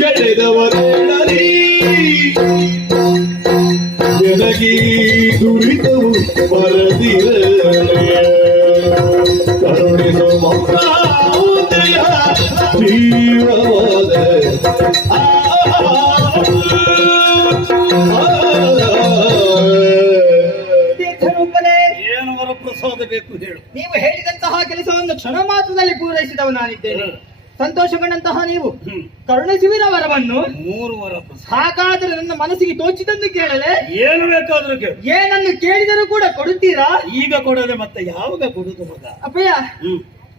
ಕೆಳದವ ತೀಗಿ ದುಳಿದವು ಬರದಿ ಏನೋ ಅವರ ಪ್ರಸಾದ ಬೇಕು ಹೇಳು ನೀವು ಹೇಳಿದಂತಹ ಕೆಲಸವನ್ನು ಕ್ಷಣ ಮಾತ್ರದಲ್ಲಿ ಪೂರೈಸಿದವನಾನಿದ್ದೇನೆ ಸಂತೋಷಗೊಂಡಂತಹ ನೀವು ಕರುಣಿಸುವಿರ ವರವನ್ನು ಮೂರು ವರ ಹಾಗಾದ್ರೆ ನನ್ನ ಮನಸ್ಸಿಗೆ ತೋಚಿದಂದು ಕೇಳಲೆ ಏನು ಬೇಕಾದ್ರೂ ಕೇಳ ಏನನ್ನು ಕೇಳಿದರೂ ಕೂಡ ಕೊಡುತ್ತೀರಾ ಈಗ ಕೊಡದೆ ಮತ್ತೆ ಯಾವಾಗ ಕೊಡುದು ಮಗ ಅಪ್ಪಯ್ಯ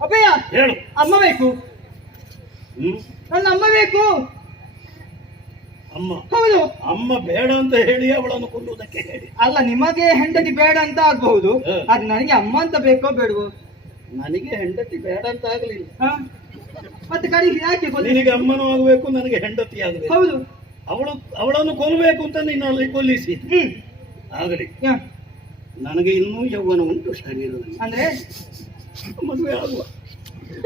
ಅಪ್ಪಯ್ಯ ಹೇಳು ಅಮ್ಮ ಬೇಕು ನನ್ನ ಅಮ್ಮ ಬೇಕು ಅಮ್ಮ ಹೌದು ಅಮ್ಮ ಬೇಡ ಅಂತ ಹೇಳಿ ಅವಳನ್ನು ಕೊಡುವುದಕ್ಕೆ ಹೇಳಿ ಅಲ್ಲ ನಿಮಗೆ ಹೆಂಡತಿ ಬೇಡ ಅಂತ ಆಗಬಹುದು ಅದ್ ನನಗೆ ಅಮ್ಮ ಅಂತ ಬೇಕೋ ಬೇಡವೋ ನನಗೆ ಹೆಂಡತಿ ಬೇಡ ಅಂತ ಆಗ್ಲಿಲ್ಲ ಮತ್ತೆ ಯಾಕೆ ಅಮ್ಮನೂ ಆಗಬೇಕು ನನಗೆ ಹೆಂಡತಿ ಆಗಬೇಕು ಹೌದು ಅವಳು ಅವಳನ್ನು ಕೊಲ್ಲಬೇಕು ಅಂತ ಕೊಲ್ಲಿಸಿ ಆಗಲಿ ನನಗೆ ಇನ್ನೂ ಯೌವನ ಉಂಟು ಅಂದ್ರೆ ಮದುವೆ ಆಗುವ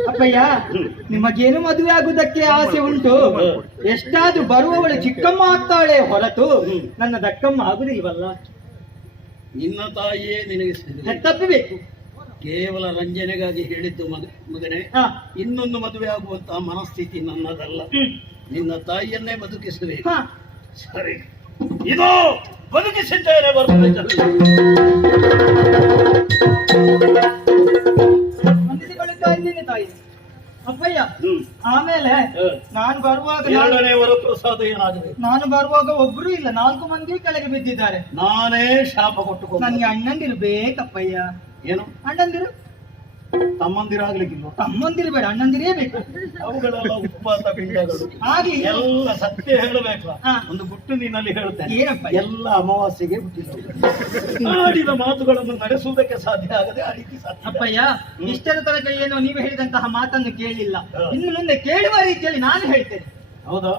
ಅಪ್ಪಯ್ಯ ನಿಮಗೇನು ಮದುವೆ ಆಗುವುದಕ್ಕೆ ಆಸೆ ಉಂಟು ಎಷ್ಟಾದ್ರೂ ಬರುವವಳು ಚಿಕ್ಕಮ್ಮ ಆಗ್ತಾಳೆ ಹೊರತು ನನ್ನ ದಕ್ಕಮ್ಮ ಆಗುದಿಲ್ವಲ್ಲ ಇವಲ್ಲ ನಿನ್ನ ತಾಯಿಯೇ ನಿನಗೆ ತಪ್ಪಬೇಕು ಕೇವಲ ರಂಜನೆಗಾಗಿ ಹೇಳಿದ್ದು ಮಗ ಮಗನೇ ಇನ್ನೊಂದು ಮದುವೆ ಆಗುವಂತ ಮನಸ್ಥಿತಿ ನನ್ನದಲ್ಲ ನಿನ್ನ ತಾಯಿಯನ್ನೇ ಸರಿ ಇದು ಬದುಕಿಸುವ ಅಪ್ಪಯ್ಯ ಆಮೇಲೆ ನಾನು ಬರುವಾಗ ಒಬ್ರು ಇಲ್ಲ ನಾಲ್ಕು ಮಂದಿ ಕೆಳಗೆ ಬಿದ್ದಿದ್ದಾರೆ ನಾನೇ ಶಾಪ ಕೊಟ್ಟು ನನ್ಗೆ ಅಣ್ಣಂದಿರ್ಬೇಕಪ್ಪಯ್ಯ ಏನು ಅಣ್ಣಂದಿರು ತಮ್ಮಂದಿರು ಬೇಡ ಅಣ್ಣಂದಿರೇ ಬೇಕು ಅವುಗಳೆಲ್ಲ ಎಲ್ಲ ಸತ್ಯ ಹೇಳಬೇಕು ಒಂದು ಗುಟ್ಟು ಎಲ್ಲ ಅಮಾವಾಸ್ಯೆಗೆ ಮಾಡಿದ ಮಾತುಗಳನ್ನು ನಡೆಸುವುದಕ್ಕೆ ಸಾಧ್ಯ ಆಗದೆ ಆ ರೀತಿ ಸತ್ತಪ್ಪಯ್ಯ ನಿಶ್ಚರ ತರ ಕೈಯೇನೋ ನೀವು ಹೇಳಿದಂತಹ ಮಾತನ್ನು ಕೇಳಿಲ್ಲ ಇನ್ನು ಮುಂದೆ ಕೇಳುವ ರೀತಿಯಲ್ಲಿ ನಾನು ಹೇಳ್ತೇನೆ ಹೌದಾ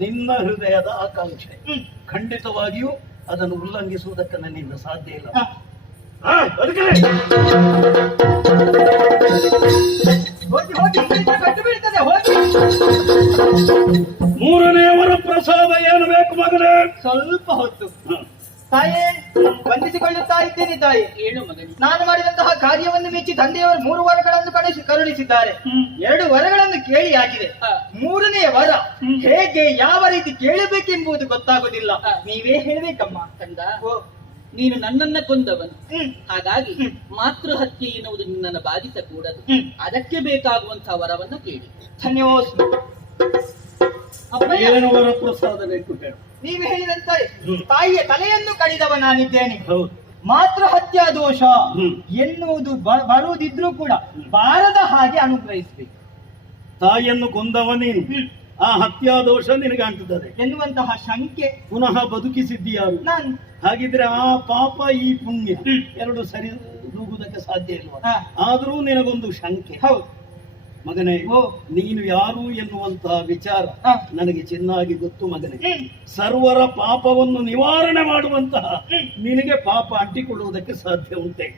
ನಿನ್ನ ಹೃದಯದ ಆಕಾಂಕ್ಷೆ ಖಂಡಿತವಾಗಿಯೂ ಅದನ್ನು ಉಲ್ಲಂಘಿಸುವುದಕ್ಕೆ ನನ್ನಿಂದ ಸಾಧ್ಯ ಇಲ್ಲ ವರ ಪ್ರಸಾದ ಏನು ಬೇಕು ಮಗನೇ ಸ್ವಲ್ಪ ಹೊತ್ತು ತಾಯೇ ಬಂಧಿಸಿಕೊಳ್ಳುತ್ತಾ ಇದ್ದೀನಿ ತಾಯಿ ಏನು ಮಗನೇ ನಾನು ಮಾಡಿದಂತಹ ಕಾರ್ಯವನ್ನು ಮೆಚ್ಚಿ ತಂದೆಯವರು ಮೂರು ವರಗಳನ್ನು ಕಳಿಸಿ ಕರುಣಿಸಿದ್ದಾರೆ ಎರಡು ವರಗಳನ್ನು ಕೇಳಿ ಆಗಿದೆ ಮೂರನೆಯ ವರ ಹೇಗೆ ಯಾವ ರೀತಿ ಕೇಳಬೇಕೆಂಬುದು ಗೊತ್ತಾಗುದಿಲ್ಲ ನೀವೇ ಹೇಳಬೇಕಮ್ಮ ಕಂಡ ನೀನು ನನ್ನನ್ನ ಕೊಂದವನು ಹಾಗಾಗಿ ಹತ್ಯೆ ಎನ್ನುವುದು ನಿನ್ನನ್ನು ಬಾಧಿಸ ಕೂಡ ಅದಕ್ಕೆ ಬೇಕಾಗುವಂತಹ ವರವನ್ನ ಕೇಳಿ ನೀವು ತಾಯಿಯ ತಲೆಯನ್ನು ಕಡಿದವ ನಾನಿದ್ದೇನೆ ಹತ್ಯಾ ದೋಷ ಎನ್ನುವುದು ಬರುವುದಿದ್ರೂ ಕೂಡ ಬಾರದ ಹಾಗೆ ಅನುಗ್ರಹಿಸಬೇಕು ತಾಯಿಯನ್ನು ಕೊಂದವನೇನು ಆ ಹತ್ಯಾ ದೋಷ ನಿನಗುತ್ತದೆ ಎನ್ನುವಂತಹ ಶಂಕೆ ಪುನಃ ಹಾಗಿದ್ರೆ ಆ ಪಾಪ ಈ ಪುಣ್ಯ ಎರಡು ಸರಿ ಸಾಧ್ಯ ಇಲ್ವಾ ಆದ್ರೂ ನಿನಗೊಂದು ಶಂಕೆ ಹೌದು ಓ ನೀನು ಯಾರು ಎನ್ನುವಂತಹ ವಿಚಾರ ನನಗೆ ಚೆನ್ನಾಗಿ ಗೊತ್ತು ಮಗನೇ ಸರ್ವರ ಪಾಪವನ್ನು ನಿವಾರಣೆ ಮಾಡುವಂತಹ ನಿನಗೆ ಪಾಪ ಅಂಟಿಕೊಳ್ಳುವುದಕ್ಕೆ ಸಾಧ್ಯ ಉಂಟೆ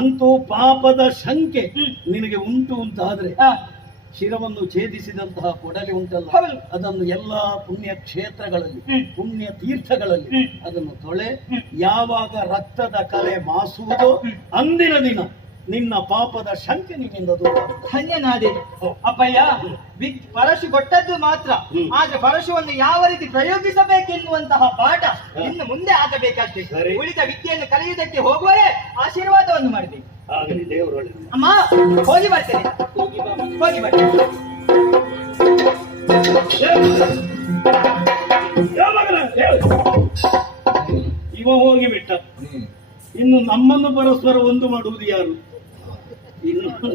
ಅಂತೂ ಪಾಪದ ಶಂಕೆ ನಿನಗೆ ಉಂಟು ಅಂತ ಆದ್ರೆ ಶಿರವನ್ನು ಛೇದಿಸಿದಂತಹ ಕೊಡಲಿ ಉಂಟಲ್ಲ ಅದನ್ನು ಎಲ್ಲಾ ಪುಣ್ಯ ಕ್ಷೇತ್ರಗಳಲ್ಲಿ ಪುಣ್ಯ ತೀರ್ಥಗಳಲ್ಲಿ ಅದನ್ನು ತೊಳೆ ಯಾವಾಗ ರಕ್ತದ ಕಲೆ ಮಾಸುವುದೋ ಅಂದಿನ ದಿನ ನಿನ್ನ ಪಾಪದ ಶಂಕೆ ದೂರ ಧನ್ಯನಾದ ಅಪ್ಪಯ್ಯ ಪರಶು ಕೊಟ್ಟದ್ದು ಮಾತ್ರ ಆದ್ರೆ ಪರಶುವನ್ನು ಯಾವ ರೀತಿ ಪ್ರಯೋಗಿಸಬೇಕೆನ್ನುವಂತಹ ಪಾಠ ಇನ್ನು ಮುಂದೆ ಆಗಬೇಕಾಗ್ತದೆ ಉಳಿದ ವಿದ್ಯೆಯನ್ನು ಕಲಿಯುವುದಕ್ಕೆ ಹೋಗುವರೆ ಆಶೀರ್ವಾದವನ್ನು ಮಾಡಬೇಕು ಆಗನೆ ದೇವರ ಒಳ್ಳೆ ಅಮ್ಮ ಹೋಗಿ ಬರ್ತೀಯಾ ಹೋಗಿ ಬಾ ಹೋಗಿ ಬರ್ತೀಯಾ ಇವ ಹೋಗಿಬಿಟ್ಟಾ ಇನ್ನು ನಮ್ಮನ್ನು ಪರಸ್ಪರ ಒಂದು ಮಾಡುವುದು ಯಾರು ಇನ್ನು